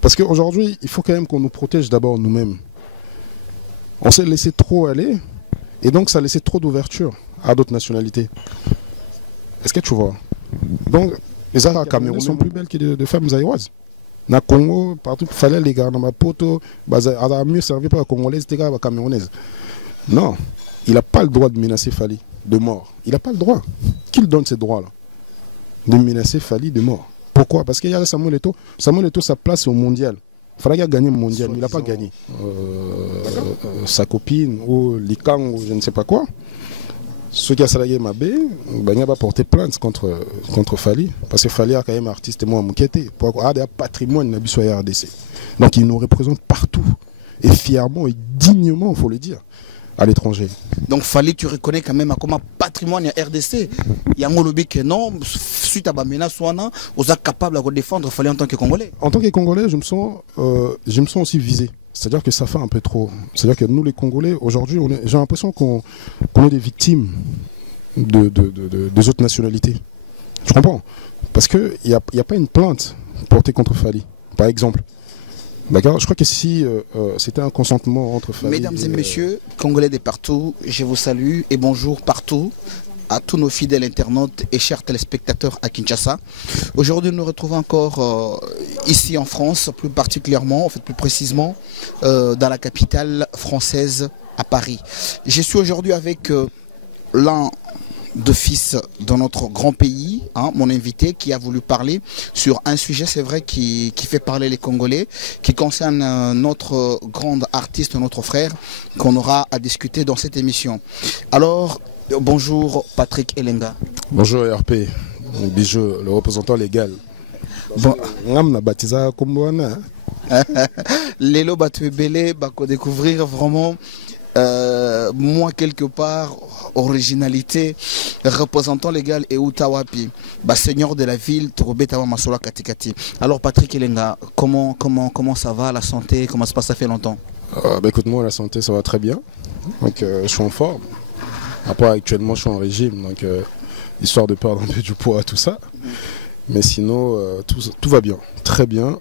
Parce qu'aujourd'hui, il faut quand même qu'on nous protège d'abord nous-mêmes. On s'est laissé trop aller, et donc ça a laissé trop d'ouverture à d'autres nationalités. Est-ce que tu vois? Donc, les Arabes camerounais sont plus belles que de femmes zaïroises. Na Congo, partout, il fallait les gars dans ma poto, mieux servi par les Congolaises, les gars camerounaises. Non, il n'a pas le droit de menacer Fali de mort. Il n'a pas le droit. Qui lui donne ces droits-là? De menacer Fali de mort. Pourquoi? Parce qu'il y a Samuel Eto'o. Samuel Eto'o, sa place au mondial. Il fallait qu'il a gagné le mondial, mais il n'a pas gagné. Sa copine, ou Likang, ou je ne sais pas quoi. Ceux qui ont salarié Mabé, il va porter plainte contre Fali. Parce que Fali a quand même artiste et moi Moukete. Pour avoir un patrimoine de la RDC. Donc il nous représente partout. Et fièrement et dignement, il faut le dire, à l'étranger. Donc Fali, tu reconnais quand même comme un patrimoine à RDC. Il y a un lobby que non, suite à Bamena Souana, vous êtes capable de défendre Fali en tant que Congolais. En tant que Congolais, je me sens aussi visé. C'est-à-dire que ça fait un peu trop. C'est-à-dire que nous, les Congolais, aujourd'hui, j'ai l'impression qu'on est des victimes des autres nationalités. Tu comprends? Parce qu'il n'y a pas une plainte portée contre Fali, par exemple. D'accord. Je crois que si c'était un consentement entre Fali... Mesdames et messieurs, Congolais de partout, je vous salue et bonjour partout à tous nos fidèles internautes et chers téléspectateurs à Kinshasa. Aujourd'hui, nous nous retrouvons encore ici en France, plus particulièrement, en fait plus précisément, dans la capitale française, à Paris. Je suis aujourd'hui avec l'un de fils de notre grand pays, hein, mon invité qui a voulu parler sur un sujet, c'est vrai, qui fait parler les Congolais, qui concerne notre grande artiste, notre frère, qu'on aura à discuter dans cette émission. Alors, bonjour Patrick Elenga. Bonjour RP, Bijou, le représentant légal. Bon, on a baptisé comme Lélo Batouébélé, va découvrir vraiment moi quelque part originalité représentant légal et Utawapi, seigneur de la ville Torobetawa Masola Katikati. Alors Patrick Elenga, comment ça va, la santé, comment ça passe? Ça fait longtemps. Écoute, moi la santé ça va très bien, donc je suis en forme. Après actuellement je suis en régime, donc histoire de perdre un peu du poids, tout ça. Mais sinon tout va bien, très bien,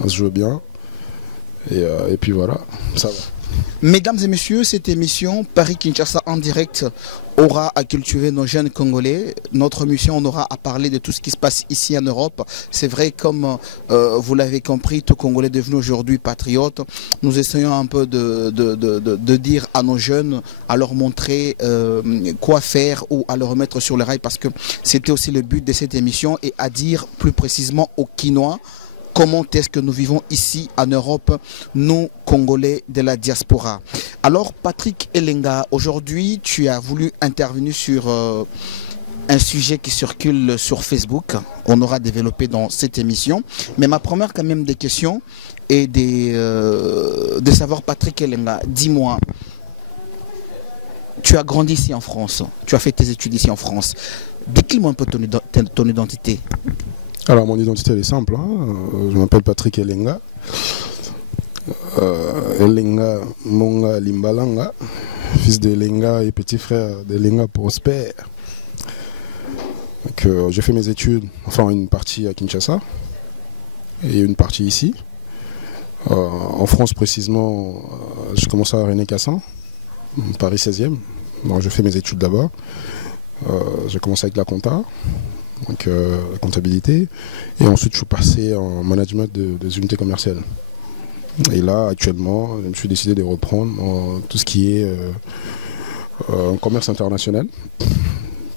on se joue bien et puis voilà, ça va. Mesdames et messieurs, cette émission Paris-Kinshasa en direct aura à cultiver nos jeunes Congolais. Notre mission, on aura à parler de tout ce qui se passe ici en Europe. C'est vrai, comme vous l'avez compris, tout Congolais devenu aujourd'hui patriote. Nous essayons un peu de dire à nos jeunes, à leur montrer quoi faire ou à leur mettre sur les rails, parce que c'était aussi le but de cette émission, et à dire plus précisément aux Quinois comment est-ce que nous vivons ici en Europe, nous, Congolais de la diaspora. Alors, Patrick Elenga, aujourd'hui, tu as voulu intervenir sur un sujet qui circule sur Facebook. On aura développé dans cette émission. Mais ma première quand même des questions est de savoir, Patrick Elenga, dis-moi, tu as grandi ici en France, tu as fait tes études ici en France. Décris-moi un peu ton identité. Alors mon identité elle est simple, hein. Je m'appelle Patrick Elenga. Elenga Monga Limbalanga, fils d'Elenga et petit frère d'Elenga Prosper. J'ai fait mes études, enfin une partie à Kinshasa et une partie ici. En France précisément, j'ai commencé à René Cassin, Paris 16e. Donc j'ai fait mes études d'abord. J'ai commencé avec la compta. Donc la comptabilité, et ensuite je suis passé en management des unités commerciales. Et là actuellement je me suis décidé de reprendre tout ce qui est commerce international,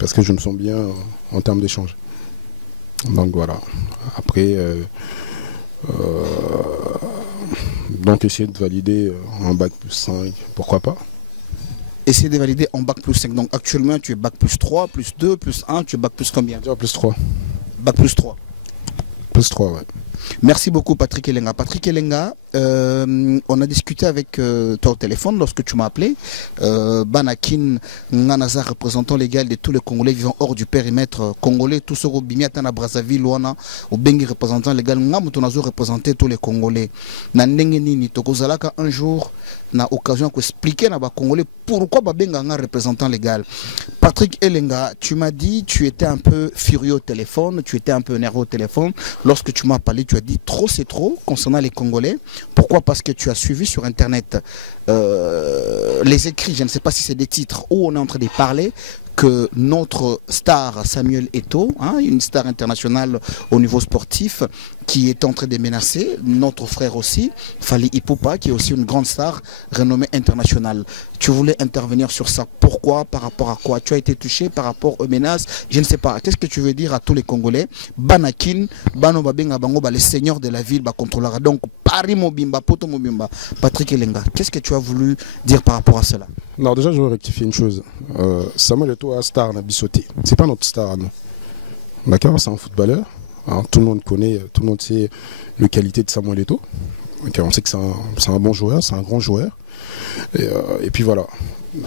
parce que je me sens bien en termes d'échange. Donc voilà, après donc essayer de valider un bac plus 5, pourquoi pas. Essayer de valider en bac plus 5. Donc actuellement, tu es bac plus 3, plus 2, plus 1, tu es bac plus combien? Plus 3. Bac plus 3. Plus 3, ouais. Merci beaucoup, Patrick Elenga. Patrick Elenga, on a discuté avec toi au téléphone lorsque tu m'as appelé. Banakin Nganaza, représentant légal de tous les Congolais vivant hors du périmètre congolais, tout ce qui est à Brazzaville, Luana, ou Bengi représentant légal, Ngamutonazo représenté tous les Congolais. Nandengeni Tokozalaka un jour n'a occasion d'expliquer à Congolais pourquoi Babenga un représentant légal. Patrick Elenga, tu m'as dit tu étais un peu furieux au téléphone, tu étais un peu nerveux au téléphone. Lorsque tu m'as parlé, tu as dit trop c'est trop concernant les Congolais. Pourquoi? Parce que tu as suivi sur Internet les écrits, je ne sais pas si c'est des titres où on est en train de parler que notre star Samuel Eto'o, une star internationale au niveau sportif, qui est en train de menacer notre frère aussi, Fally Ipupa, qui est aussi une grande star renommée internationale. Tu voulais intervenir sur ça. Pourquoi? Par rapport à quoi? Tu as été touché par rapport aux menaces? Je ne sais pas. Qu'est-ce que tu veux dire à tous les Congolais? Banakin, Bano Babenga Bango, les seigneurs de la ville, contrôlera. Donc, Paris Mobimba, Poto Mobimba, Patrick Elenga. Qu'est-ce que tu as voulu dire par rapport à cela? Non, déjà, je veux rectifier une chose. Samuel Eto'o, star, n'a bisauté. C'est pas notre star, non. D'accord? C'est un footballeur. Alors, tout le monde connaît, tout le monde sait les qualités de Samuel Eto'o. Okay, on sait que c'est un bon joueur, c'est un grand joueur. Et puis voilà.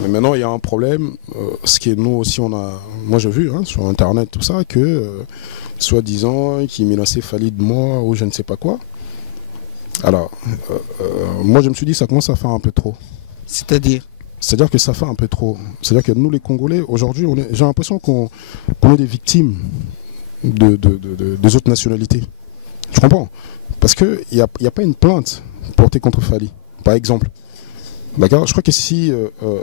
Mais maintenant, il y a un problème. Ce qui est nous aussi, moi j'ai vu sur Internet tout ça, que soi-disant, qui menaçait Fally de moi ou je ne sais pas quoi. Alors, moi je me suis dit, ça commence à faire un peu trop. C'est-à-dire que ça fait un peu trop. C'est-à-dire que nous, les Congolais, aujourd'hui, j'ai l'impression qu'on est des victimes des autres nationalités. Tu comprends? Parce qu'il n'y a pas une plainte portée contre Fally, par exemple. D'accord? Je crois que si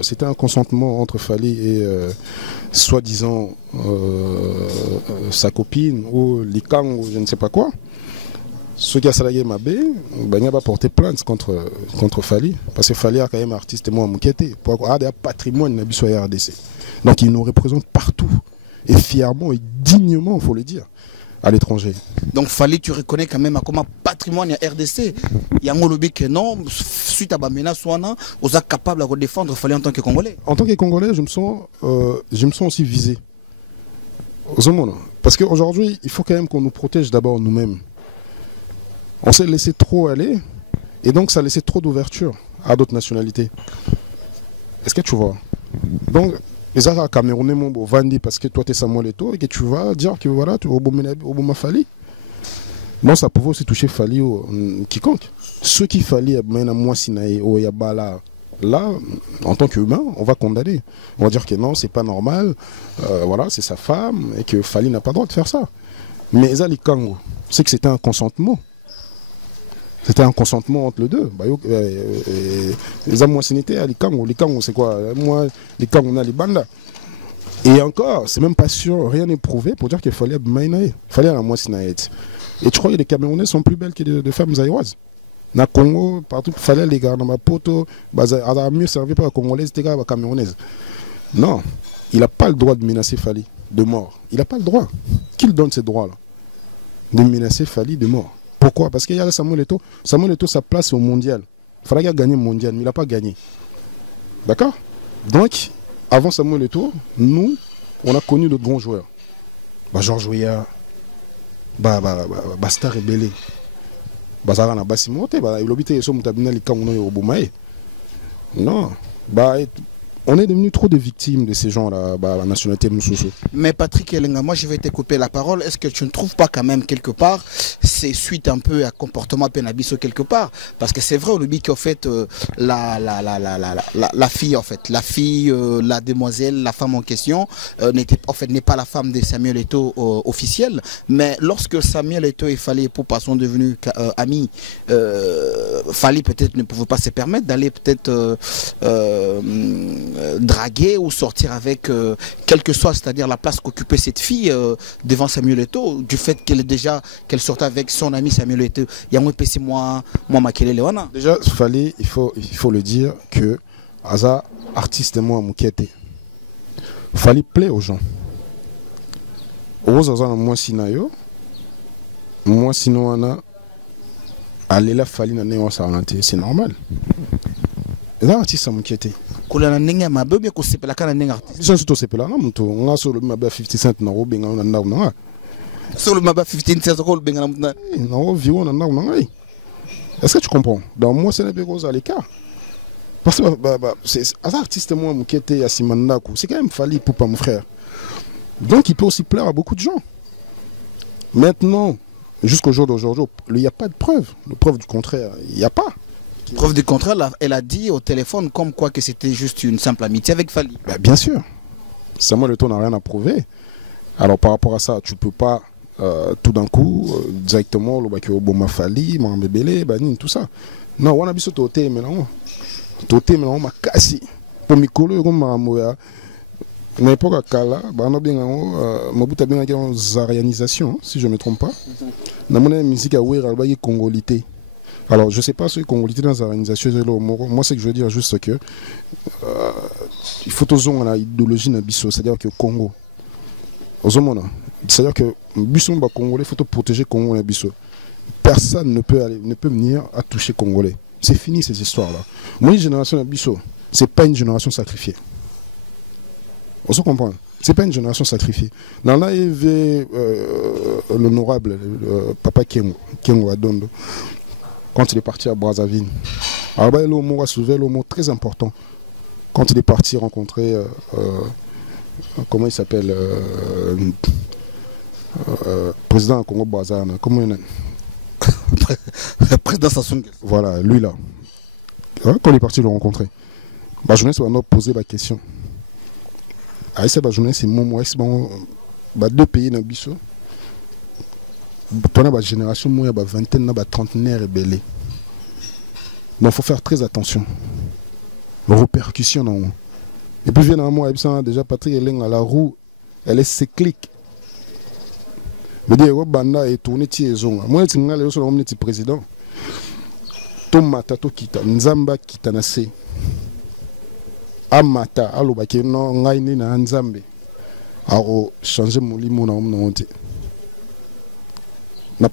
c'était un consentement entre Fally et soi-disant sa copine ou Likang ou je ne sais pas quoi, ceux qui a salarié Mabé, il n'a pas porté plainte contre Fally, parce que Fally a quand même artiste et moi Moukete, pour avoir un patrimoine de la RDC. Donc il nous représente partout, et fièrement et dignement, il faut le dire, à l'étranger. Donc Fally, tu reconnais quand même comme un patrimoine à RDC. Il y a un lobby que non, suite à la menace, on est capable de défendre Fally en tant que Congolais. En tant que Congolais, je me sens aussi visé. Parce qu'aujourd'hui, il faut quand même qu'on nous protège d'abord nous-mêmes. On s'est laissé trop aller, et donc ça a laissé trop d'ouverture à d'autres nationalités. Est-ce que tu vois? Donc, les Arabes Camerounais m'ont vendu parce que toi tu es Samuel Eto'o et que tu vas dire que voilà, tu es au Fally. Non, ça pouvait aussi toucher Fally ou quiconque. Ceux qui Fally, moi, Sinaï, au Yabala, là, en tant qu'humain, on va condamner. On va dire que non, c'est pas normal, voilà, c'est sa femme, et que Fally n'a pas le droit de faire ça. Mais Zali Kango, c'est que c'était un consentement. C'était un consentement entre les deux. Les amoisinités à l'Ikango. L'Ikango, c'est quoi? Moi, l'Ikango, on a les bandes. Et encore, c'est même pas sûr, rien n'est prouvé pour dire qu'il fallait Maïnaï. Il fallait la moissinaï. Et tu crois que les Camerounais sont plus belles que de femmes zaïroises? Dans le Congo, partout, il fallait les gars dans ma poteau, mieux servi par les Congolais, c'était les Camerounaises. Non, il n'a pas le droit de menacer Fally de mort. Il n'a pas le droit. Qui lui donne ces droits-là? De menacer Fally de mort. Pourquoi? Parce qu'il y a Samuel Eto'o. Samuel Eto'o, sa place au mondial. Il fallait qu'il gagne le mondial, mais il n'a pas gagné. D'accord? Donc, avant Samuel Eto'o, nous, on a connu de grands joueurs. Georges Weah, Star Rebelle, Bazarana Bassimote, il obité son mutabina li kangono yo Obumae. Non, on est devenu trop de victimes de ces gens-là, la nationalité Moussoussou. Mais Patrick Elenga, moi je vais te couper la parole. Est-ce que tu ne trouves pas quand même quelque part, c'est suite un peu à comportement Penabiso quelque part? Parce que c'est vrai au lobby qu'en fait, la fille, en fait, la demoiselle, la femme en question, n'est pas la femme de Samuel Eto'o officielle. Mais lorsque Samuel Eto'o et Fally Ipupa sont devenus amis, Fally peut-être ne pouvait pas se permettre d'aller peut-être draguer ou sortir avec quelle que soit, c'est-à-dire la place qu'occupait cette fille devant Samuel Eto'o, du fait qu'elle sortait avec son ami Samuel Eto'o. Il y a moi Makele Lewana. Déjà, Fally, il faut le dire que Aza artiste moi Moukete. Fally plaît aux gens. Moi Sinayo, moi Sinoana, aller la Fally na néo sa c'est normal. Et là, artiste Moukete. Kolana nenga mabe ko sepela kana nenga artiste. Je suis sepela na mtu nga solo mabe 50 cent na robe nga na na. Solo mabe 15 cent ko benga na mtu. Na o viwo na na ngai. Est-ce que tu comprends? Dans moi, c'est un peu à l'écart. Parce que c'est un artiste, moi, qui était à Simandaku, c'est quand même Fally Ipupa, mon frère. Donc, il peut aussi plaire à beaucoup de gens. Maintenant, jusqu'au jour d'aujourd'hui, il n'y a pas de preuve. De preuve du contraire, il n'y a pas. Preuve du contraire, elle a dit au téléphone comme quoi que c'était juste une simple amitié avec Fally. Bien sûr. Samuel Eto'o n'a rien à prouver. Alors, par rapport à ça, tu ne peux pas tout d'un coup, directement, le Baki Obama Fally, Mohamed Bele, Banin, tout ça. Non, on a vu ce toté maintenant. Toté maintenant, on m'a cassé. Pour Mikolo, on m'a moya. Na époque à Kala, on a bien une zarianisation, si je ne me trompe pas. Dans mon musique à Ouéra, il y a congolité. Alors, je ne sais pas ce congolité dans la zarianisation. Moi, c'est que je veux dire juste que il faut toujours avoir l'idéologie de Bisso, c'est-à-dire que Congo. C'est-à-dire que Bisso Congolais, il faut protéger Congo et Bisso. Personne ne peut venir à toucher Congolais. C'est fini ces histoires-là. Moi, une génération de Bisso, ce n'est pas une génération sacrifiée. On se comprend. Ce n'est pas une génération sacrifiée. Dans là, il y avait l'honorable Papa Kengo Adondo, quand il est parti à Brazzaville. Alors, il a soulevé le mot très important. Quand il est parti rencontrer, comment il s'appelle, président Congo Brazzaville, comment il président Sassou Nguesso. Voilà, lui là. Quand il est parti le rencontrer, la jeunesse va nous poser la question. Ah, c'est la jeunesse, c'est mon deux pays dans le biso. Tu as une génération, il y a une vingtaine, une trentenaire et belé. Donc il faut faire très attention. Les répercussions dans moi. Et puis finalement, déjà Patrick Eleng à la roue, elle est cyclique. Je veux dire, Banda est tourné tiezonga. Moi, je suis le président. Tomata to kita, Nzamba kita nase. Amata, alo baki no ngaini na Nzambe. Alors, changer mon limo na honte.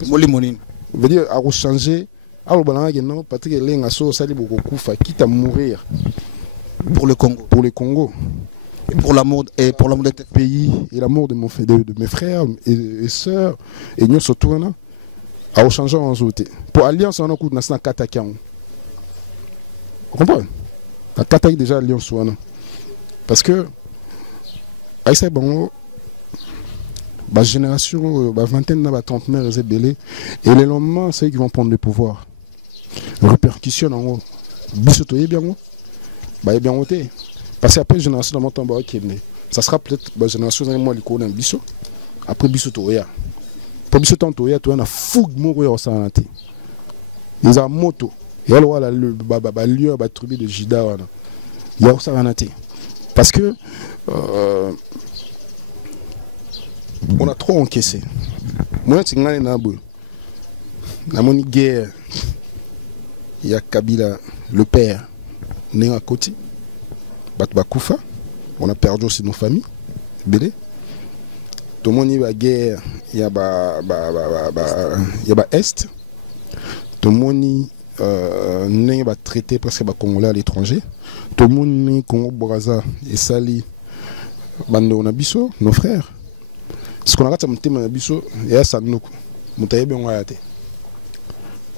Molimonine. Veut dire, alors changer, alors balanga non, Patrick Eleng a so sali boko kufa, quitte à mourir. Pour le Congo. Pour le Congo. Et pour l'amour de tes pays et l'amour de mes frères et sœurs et nous surtout à changer en zouté pour alliance on a coup na kataki on comprend la kataki déjà alliance on parce que aïssa bon la génération la vingtaine na trentenaire et belé et les lendemains c'est qui vont prendre le pouvoir répercussion en haut bisoto bien bah bien voté. Parce qu'après, la génération de mon qui est venue, ça sera peut-être la génération de moi qui connaît un biso. Après, biso toya. Pour biso toya, tu as une fougue mourir au santé. Ils ont moto. Et alors, le lieu, la tribu de Jida, il y a au santé. Parce que on a trop encaissé. Moi, je suis dans une guerre. Il y a Kabila, le père, né à côté. Batbakoufa, on a perdu aussi nos familles. Belé. Tout le monde y a guerre, il y a Est. Tout le monde y a traité presque les Congolais à l'étranger. Tout le monde y a Congo Brazza et Sali, Bando Nabiso, nos frères. Ce qu'on a raté, c'est Nabiso et Sanouk.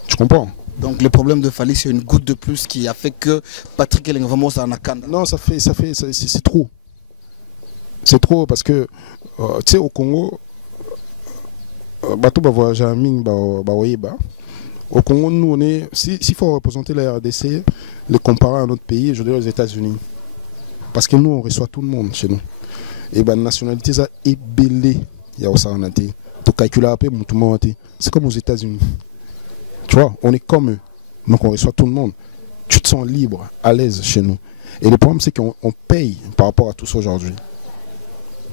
Tu comprends? Donc le problème de Fally, c'est une goutte de plus qui a fait que Patrick Eleng vraiment s'en a canne. Non, c'est trop. C'est trop parce que, tu sais, au Congo, au Congo, nous, on est, s'il faut représenter la RDC, le comparer à notre pays, je dirais aux États-Unis. Parce que nous, on reçoit tout le monde chez nous. Et la nationalité, ça est belé. Il y a aussi un athée. Tu calcules après, tout le monde. C'est comme aux États-Unis. Tu vois, on est comme eux. Donc on reçoit tout le monde. Tu te sens libre, à l'aise chez nous. Et le problème, c'est qu'on paye par rapport à tout ça aujourd'hui.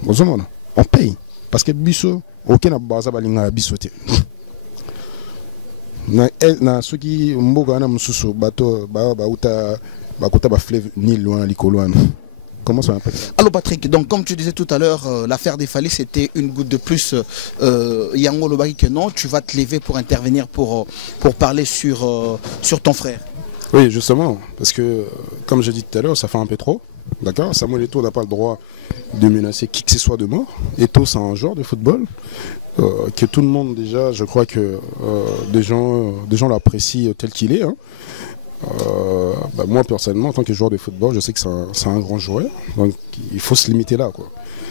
On paye. Parce que biso, aucun baza balinga biso te. Na ceux qui mboga na mususu bato ba uta ba kota ba fleuve ni loin likoloan. Comment ça s'appelle? Allô Patrick, donc comme tu disais tout à l'heure, l'affaire des Fally c'était une goutte de plus. Yango Lobaki que non, tu vas te lever pour intervenir pour parler sur ton frère. Oui, justement, parce que comme je dis tout à l'heure, ça fait un peu trop. D'accord, Samuel Eto'o n'a pas le droit de menacer qui que ce soit de mort. Eto'o, c'est un joueur de football que tout le monde déjà, je crois que des gens l'apprécient tel qu'il est. Hein. Moi personnellement, en tant que joueur de football, je sais que c'est un grand joueur, donc il faut se limiter là, quoi.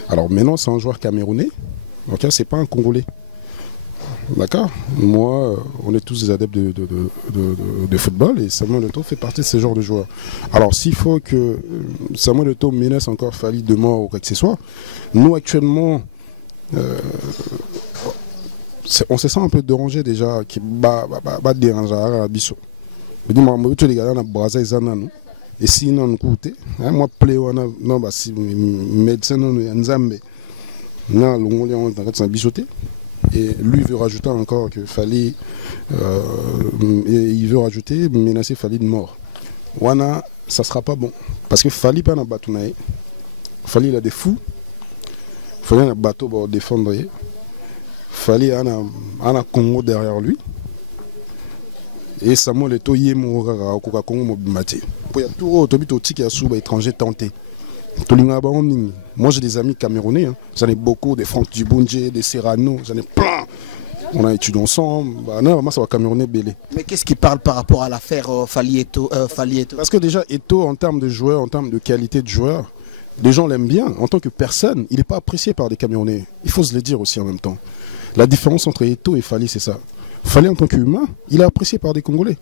Alors maintenant, c'est un joueur camerounais, ok, c'est pas un Congolais. D'accord. Moi, on est tous des adeptes de football et Samuel Eto'o fait partie de ces genres de joueurs. Alors, s'il faut que Samuel Eto'o menace encore Fally de mort ou quoi que ce soit, nous actuellement, on se sent un peu dérangé déjà, qui va déranger à Bissot. Je dis, moi, tous les gars, on a brasé les anneaux. Et si non, moi, non, si médecin, non, Nzambe, non, on a bichoté. Et lui veut rajouter encore que Fally, il veut rajouter, menacer Fally de mort. Wana, ça sera pas bon. Parce que Fally pas dans Batounaï. Fally il a des fous. Fally a un bateau pour défendre. Fally a un Congo derrière lui. Et Samuel Eto'o yé mourra au Congo mobimati. Pour y a tout autobito qui a sous étranger tenté. Moi j'ai des amis camerounais, hein. J'en ai beaucoup, des Franck Dubonje, des Serrano, j'en ai plein. On a étudié ensemble, non, moi ça va camerounais belé. Mais qu'est-ce qui parle par rapport à l'affaire Fally Eto'o Parce que déjà Eto'o en termes de joueur, en termes de qualité de joueur, les gens l'aiment bien. En tant que personne, il n'est pas apprécié par des Camerounais. Il faut se le dire aussi en même temps. La différence entre Eto'o et Fally, c'est ça. Fally en tant qu'humain, il est apprécié par des Congolais.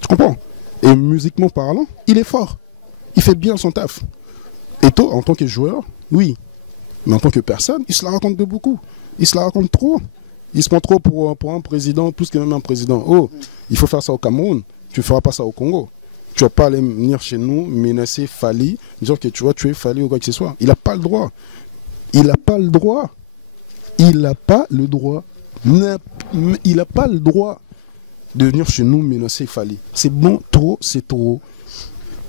Tu comprends? Et musiquement parlant, il est fort. Il fait bien son taf. Eto'o, en tant que joueur, oui. Mais en tant que personne, il se la raconte de beaucoup. Il se la raconte trop. Il se prend trop pour un président, plus que même un président. Oh, il faut faire ça au Cameroun. Tu ne feras pas ça au Congo. Tu ne vas pas aller venir chez nous, menacer Fally, dire que tu vas tuer Fally ou quoi que ce soit. Il n'a pas le droit. Il n'a pas le droit. Il n'a pas le droit. Il n'a pas le droit de venir chez nous menacer Fally. C'est bon, trop, c'est trop.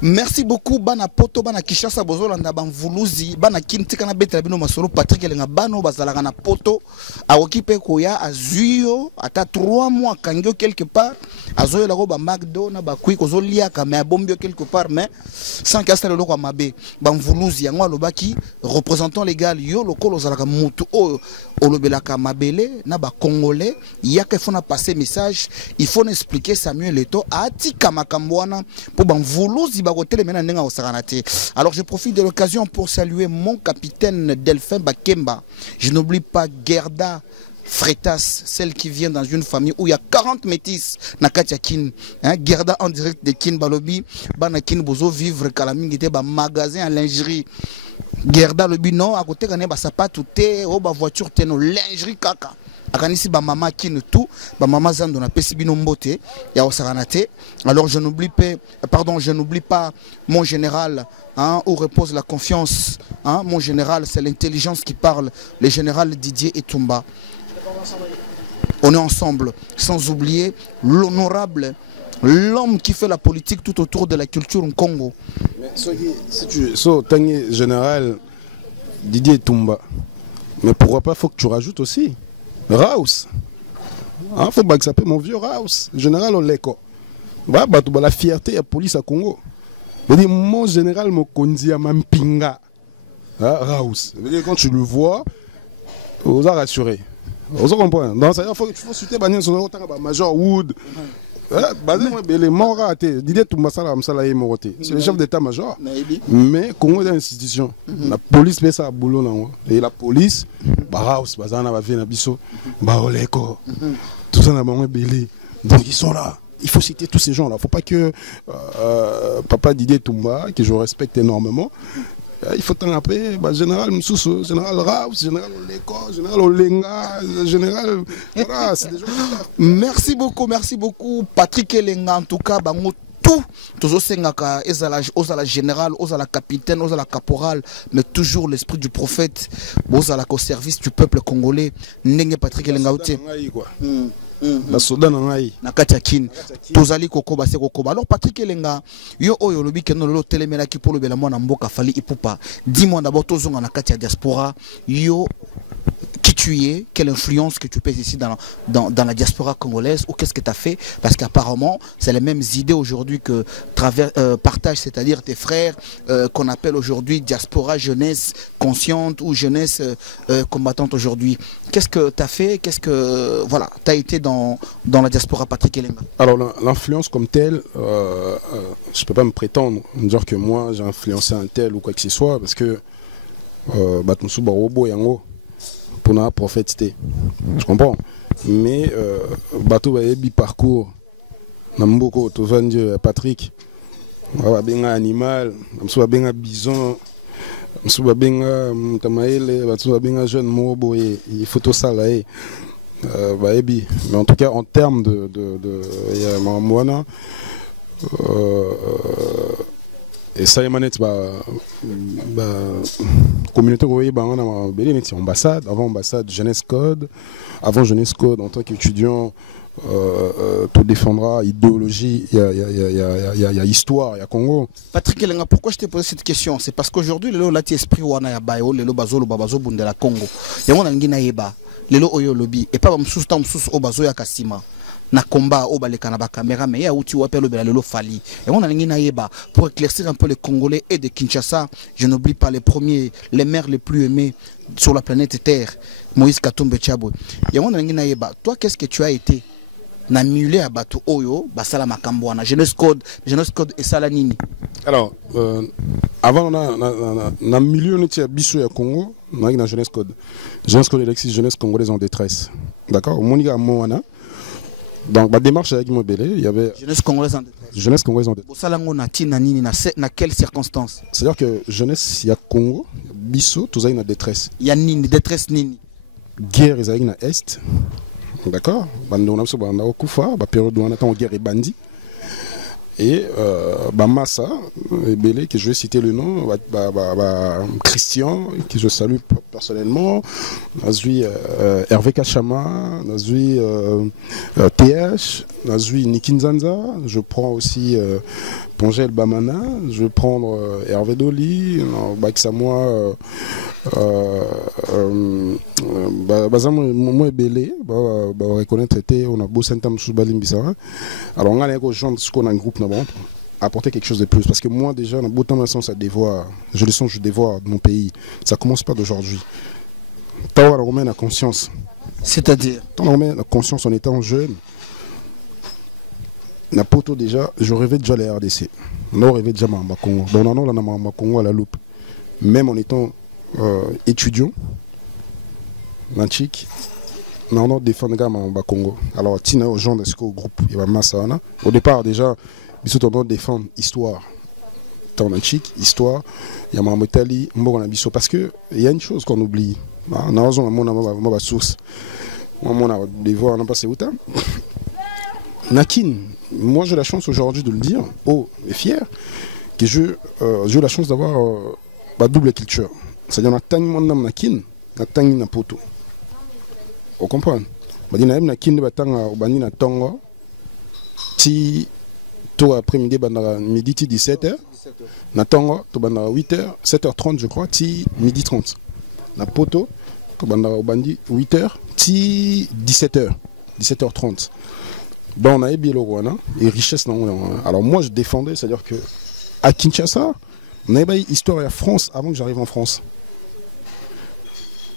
Merci beaucoup bana poto bana Kishasa bozolanda banvuluzi bana kintika na betela bino masolo Patrick Elenga bano bazalaka na poto aokipe koya azuyo ata 3 mois kangyo quelque part azoyo la ba McDo na ba kui kozolia ka mais bombio quelque part mais sans qu'asta le loko mabe banvuluzi yango alobaki représentant légal yo lokolo zalaka mutu o olobelaka mabele na ba congolais yaka fona passer message il faut expliquer Samuel Eto'o atika makambwana pour banvuluzi. Alors je profite de l'occasion pour saluer mon capitaine Delphin Bakemba. Je n'oublie pas Gerda Freitas, celle qui vient dans une famille où il y a 40 métis na Katiakin. Gerda en direct de Kin Balobi, Banakin Bozo vivre Kalamingite ba magasin à lingerie. Gerda Lobi non à côté quand ba sapato te o ba voiture te no lingerie kaka. Akanisi ba mama kin tout ba mama zando na pesi bino mbote ya osaranate. Alors je n'oublie pas mon général hein, où repose la confiance hein, mon général c'est l'intelligence qui parle, le général Didier Etumba. On est ensemble sans oublier l'honorable l'homme qui fait la politique tout autour de la culture au Congo. Mais si tu es général Didier Etumba, mais pourquoi pas faut que tu rajoutes aussi Raus. Il faut que ça s'appelle mon vieux Raus. Général Oleko. La fierté de la police à Congo. Mon général Mokonzi à Mampinga. Raus. Quand tu le vois, vous a rassuré. Vous comprenez. Dans ça, il faut soutenir le Major Wood. C'est le chef d'état-major. Mais Congo est une institution. La police fait ça boulot. Et la police, tout ça, donc ils sont là. Il faut citer tous ces gens-là. Il ne faut pas que Papa Didier Tumba, que je respecte énormément, il faut t'en rappeler, général Moussoussou, général Raus, général Oleko, général Olenga, général. Voilà, c'est des gens. Merci beaucoup, Patrick Elenga. En tout cas, tout, toujours sengaka, osala général, osala capitaine, osala caporal, mais toujours l'esprit du prophète, osala au service du peuple congolais. Nenge Patrick Elenga outé. La soda nangai na Katiakin tozali kokoba se kokoba. Alors Patrick Elenga yo oyo lobi keno lolo telemela ki polo bela mwana mboka Fally Ipupa. Dis-moi d'abord tozonga na Katia diaspora yo qui tu tu es, quelle influence que tu pèses ici dans la diaspora congolaise, ou qu'est-ce que tu as fait? Parce qu'apparemment, c'est les mêmes idées aujourd'hui que partagent, c'est-à-dire tes frères, qu'on appelle aujourd'hui diaspora jeunesse consciente ou jeunesse combattante aujourd'hui. Qu'est-ce que tu as fait? Qu'est-ce que voilà, tu as été dans la diaspora Patrick Elenga? Alors l'influence comme telle, je ne peux pas me prétendre dire que moi j'ai influencé un tel ou quoi que ce soit, parce que Batmusu Barobo Yango pour la prophétité. Je comprends. Mais Bato Bayebi parcours, Namboko, Tovandi Patrick, Babenga animal, Namsu Babenga bison, Namsu Babenga Tamaele, Batsu Babenga jeune Mobo et photo salae. Bayebi. Mais en tout cas, en termes de Moana, et ça y est, communauté ambassade, avant ambassade Jeunesse Code, avant Jeunesse Code en tant qu'étudiant, tout défendra idéologie, il y a histoire, il y a Congo. Patrick Elenga, pourquoi je t'ai posé cette question? C'est parce qu'aujourd'hui, le lati esprit wana ya bayo, le bazolo babazo bundela Congo. Yango na ngina yeba, le oyo lobby et pas msusu ta msusu obazo ya kasima. Na combat au baleka na ba caméra mais ya uti wapelo bela lelo fali et on a lingi na yeba pour éclaircir un peu les Congolais et de Kinshasa. Je n'oublie pas les premiers, les maires les plus aimés sur la planète Terre, Moïse Katumbi Tchabo. Et on a lingi na yeba, toi qu'est-ce que tu as été na mulé à Bato Oyo basala makambo na Jeunesse Code et Salanini? Alors avant na milieu de biso ya Congo, on a Jeunesse Code Alexis, jeunesse congolaise en détresse. D'accord, Monica Moana. Donc, ma démarche avec Mobélé, il y avait. Jeunesse congolaise en détresse. Jeunesse congolaise en détresse. Dans quelles circonstances? C'est-à-dire que jeunesse, il y a Congo, Bisso, tout ça, il y a détresse. Il y a Nini, détresse Nini. Guerre, il y a Est. D'accord? On a une Koufa, la période où on attend guerre et bandit. Et Massa, Belé, que je vais citer le nom, Christian, que je salue personnellement, Nazui Hervé Kachama, Nazui TH, Nazui Nikinzanza, je prends aussi Pongel Bamana, je vais prendre Hervé Doli, Baksamoa, moi Belé, reconnaître on a beau Santam Soubalim. Alors on a les gens de ce qu'on a un groupe apporter quelque chose de plus, parce que moi déjà dans autant de sens à devoir, je le sens, je dévoile mon pays, ça commence pas d'aujourd'hui. T'as on remet la conscience, c'est-à-dire on remet la conscience en étant jeune. Na poto déjà, je rêvais déjà les RDC, on rêvait déjà Mamba Congo, donc on a Mamba Congo à la loupe, même en étant étudiant, Nanchik. Non, défendre Mamba Congo. Alors, Tina aux gens de ce groupe, il y a Massana. Au départ, déjà, ils sont en train de défendre histoire. Tanachik, histoire, il y a Mamotali, Mbogonabiso. Parce qu'il y a une chose qu'on oublie. On a raison, on a source. On a des voix, on a passé où temps. Nakin, moi j'ai la chance aujourd'hui de le dire, haut et fier, que j'ai eu la chance d'avoir ma double culture. C'est-à-dire, on a Tang Mondam Nakin, on a Tang Napoto. Vous comprenez? Je na kinde batanga ubani na tongo ti to après-midi bandara midi 17h na tongo to bandara 8h 7h30 je crois ti midi 30 na poto to bandara ubandi 8h ti 17h30. Donc on a ébi le Rwanda et richesse non. Alors moi je défendais, c'est-à-dire que à Kinshasa on avait une histoire à France avant que j'arrive en France.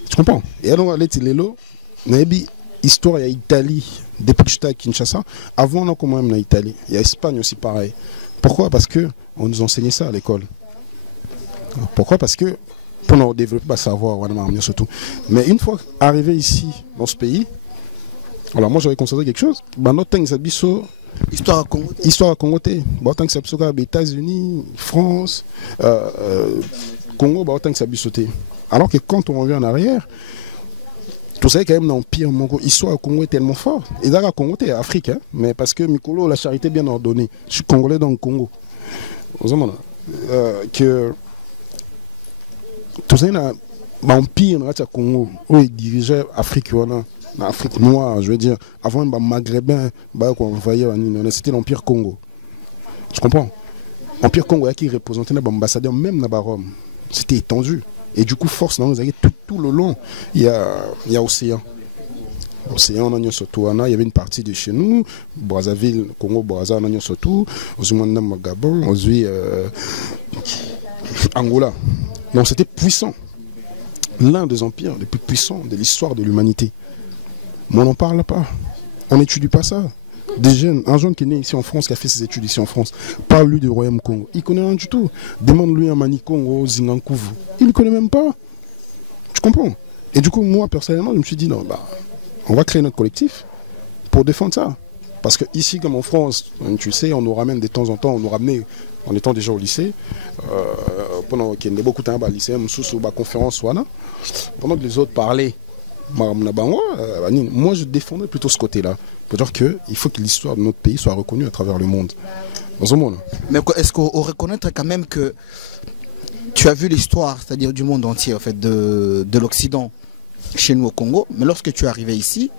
Tu comprends? Et alors on allait Tilelo. On a une histoire en Italie, depuis que j'étais à Kinshasa. Avant, on a quand même en Italie. Il y a Espagne aussi pareil. Pourquoi? Parce qu'on nous enseignait ça à l'école. Pourquoi? Parce que pour nous développer le savoir, surtout. Mais une fois arrivé ici, dans ce pays, alors moi j'avais constaté quelque chose. Histoire à Congo. Histoire à Congo. Tant que ça les États-Unis, France, Congo, tant que ça alors que quand on revient en arrière, vous savez quand même l'Empire Mongo, l'histoire au Congo est tellement forte. Et là, le Congo est Afrique, hein, mais parce que Mikolo, la charité est bien ordonnée. Je suis congolais dans le Congo. Vous savez que tout ça, l'Empire dans Congo, où il dirigeait l'Afrique, l'Afrique noire, je veux dire, avant le Maghrébin, c'était l'Empire Congo. Tu comprends? L'Empire Congo qui représentait l'ambassadeur, même dans Rome. C'était étendu. Et du coup, force, non, tout le long, il y a océan. Océan, on a surtout, il y avait une partie de chez nous, Brazzaville, Congo, Brazza, on a surtout, aux Mandam, Gabon, aux Angola. Donc c'était puissant. L'un des empires les plus puissants de l'histoire de l'humanité. Mais on n'en parle pas. On n'étudie pas ça. Des jeunes, un jeune qui est né ici en France, qui a fait ses études ici en France, parle-lui du Royaume Congo. Il ne connaît rien du tout. Demande-lui un Mani Congo, Zingankouvu. Il ne connaît même pas. Tu comprends? Et du coup, moi, personnellement, je me suis dit, non, on va créer notre collectif pour défendre ça. Parce qu'ici, comme en France, tu sais, on nous ramène de temps en temps, on nous ramenait en étant déjà au lycée, pendant qu'il y a beaucoup de temps au lycée, sous la conférence, pendant que les autres parlaient, moi je défendais plutôt ce côté-là, pour dire qu'il faut que l'histoire de notre pays soit reconnue à travers le monde. Dans un monde. Mais est-ce qu'on reconnaître quand même que tu as vu l'histoire, c'est-à-dire du monde entier, en fait, de l'Occident, chez nous au Congo, mais lorsque tu es arrivé ici,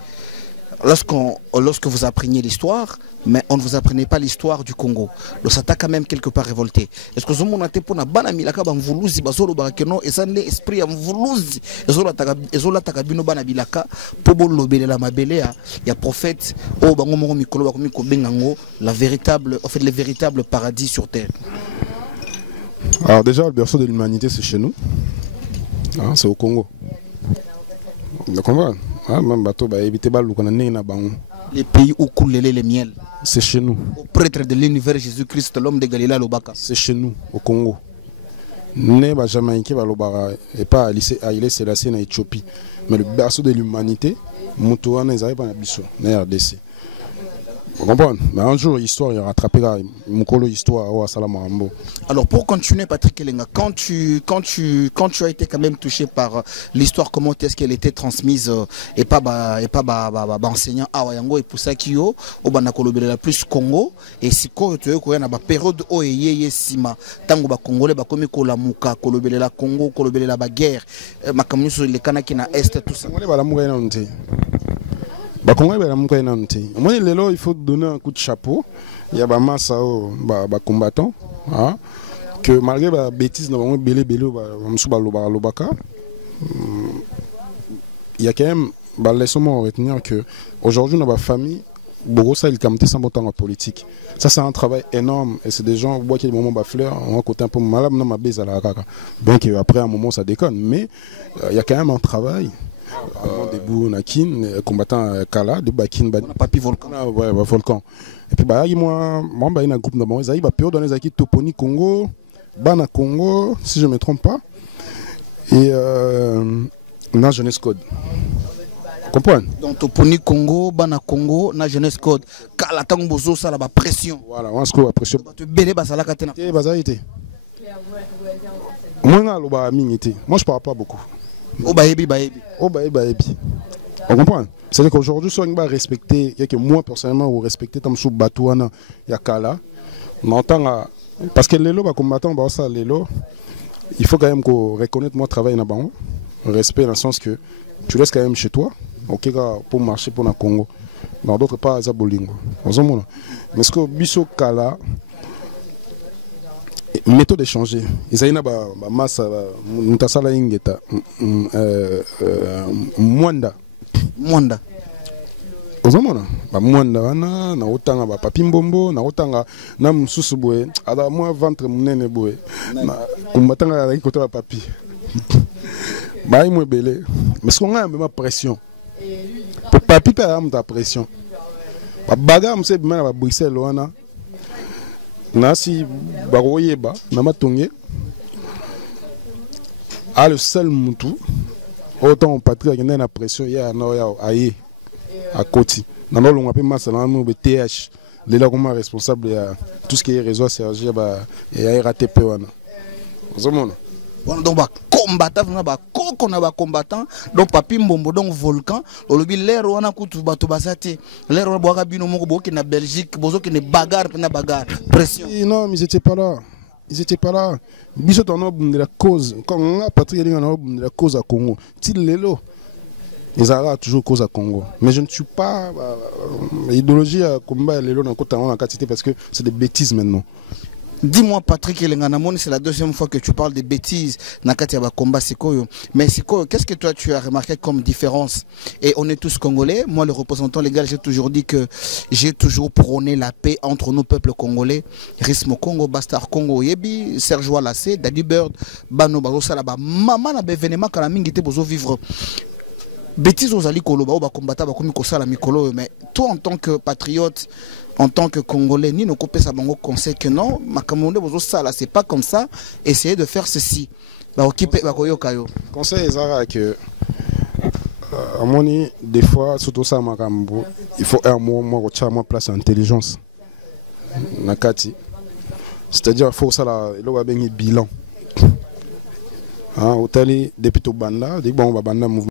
lorsque vous appreniez l'histoire, mais on ne vous apprenait pas l'histoire du Congo. Donc ça t'a quand même quelque part révolté. Est-ce que vous avez été pour bana milaka bamvuluzi bazolo barakeno et ça l'esprit ya mvuluzi ezola takabino bana bilaka pour bolobele la mabele ya prophète o bango moko mikolo bakomi ko bengango la véritable en fait le véritable paradis sur terre. Alors déjà le berceau de l'humanité c'est chez nous. Hein, c'est au Congo. Donc on va les pays où coule les miel. C'est chez nous. Au prêtre de l'univers Jésus-Christ, l'homme de Galilée, Lobaka. C'est chez nous, au Congo. Né Jamaïque, et pas à Haïlé Sélassié en Éthiopie. Mais le berceau de l'humanité, Moutouana, ils arrivent à Bissau, en RDC. Vous comprenez? Mais un jour, l'histoire, il rattrape là. Histoire, alors pour continuer, Patrick Elenga, quand tu as été quand même touché par l'histoire, comment est-ce qu'elle était transmise et pas enseignant Awayango et Poussakio, au Banakolobele la plus Congo, et si tu as une période où il y a Sima, Tango Congolais, Bakomi Kolamuka, Kolobele la Congo, Kolobele la guerre, Makamu sur les Kanaki na Est, tout ça. Moi, il faut donner un coup de chapeau. Il y a des massas, des combattants, que malgré les bêtises, il y a quand même, laissez-moi retenir qu'aujourd'hui, dans ma famille, Borossa, il camte sans temps en politique. Ça, c'est un travail énorme. Et c'est des gens qui ont des moments de fleurs, on a côté un peu malade, on a baisé à la caca. Bien qu'après, à un moment, ça déconne. Mais il y a quand même un travail. Debout Nakin, combattant Kala, de Bakin, Papi Volcan. Ouais, Volcan. Et puis, moi, il y a un groupe d'abord. Ils ont dans les acquis Toponi Congo, Bana Congo, si je ne me trompe pas. Et na Jeunesse Code. Vous comprenez? Donc, Toponi Congo, Bana Congo, na Jeunesse Code. Kala Tangobozo, ça la pression. Voilà, on se trouve la pression. Moi, je parle pas beaucoup. On comprend? C'est-à-dire qu'aujourd'hui, si on va respecter, moi personnellement, ou respecter Tamsou Batouana, Yakala, on entend. Parce que les lots, combattant, il faut quand même qu'on reconnaisse mon travail là-bas. Respect dans le sens que tu restes quand même chez toi, pour marcher pour le Congo. Dans d'autres pas, à Bolingo. Mais ce que Bisso Kala, méthode échangée. Ils ont une masse, Mutasala Ingeta, Mwanda. Mwanda. Ozomona, Mwanda wana, na otanga ba papi mbombo, na otanga na mususu boye, ada moi ventre munene boye. Na kumbatanga la côté ba papi. Ba imwe belé. Mais ce qu'on a même pression. Pour papi pa am ta pression. Ba baga mse bima na Bruxelles wana. Nasi baroyeba na matonge a le seul moutou autant Patrick qui a la pression ya no aye à côté na no longa pe masala no BTH les là comme responsable ya tout ce qui est réseau Serge ba et RATP wana ozomona donc ba combattant ba koko na ba combattant donc papi mbombo donc volcan olobi l'air wana kutu bato basate l'air wana boaka bino moko boki na Belgique bozo ki ne bagarre na bagarre pression. Non, mais ils étaient pas là. Ils étaient pas là. Biso tono de la cause quand on a Patrick de la cause à Congo. Til lelo. Ils ont toujours cause à Congo. Mais je ne suis pas l'idéologie à combat lelo dans côté en quantité parce que c'est des bêtises maintenant. Dis-moi Patrick Elenganamoni, c'est la deuxième fois que tu parles de bêtises Nakati Yaba combat Sikoyo. Mais Sikoyo, qu'est-ce que toi tu as remarqué comme différence? Et on est tous congolais. Moi, le représentant légal, j'ai toujours dit que j'ai toujours prôné la paix entre nos peuples congolais. Rismo Congo, Bastard Congo, Yebi, Serge Walassé, Daddy Bird, Bano Bazo Salaba, Maman na Bevenema Kalamingite Bozo vivre. Bêtises aux Ali Koloba, Oba Kombata, Bakomi Kosala Mikolo. Mais toi, en tant que patriote, en tant que Congolais, ni nos copains Sabango conseillent que non, Makamounde Bozo Sala, c'est pas comme ça, essayez de faire ceci. Conseil Zara que à mon avis, des fois, surtout ça, Makambo, il faut un moment où place intelligence. Nakati. C'est-à-dire qu'il faut ça là, il y a un bilan. Au tali, depuis tout banda, dit bon, on va banda mouvement.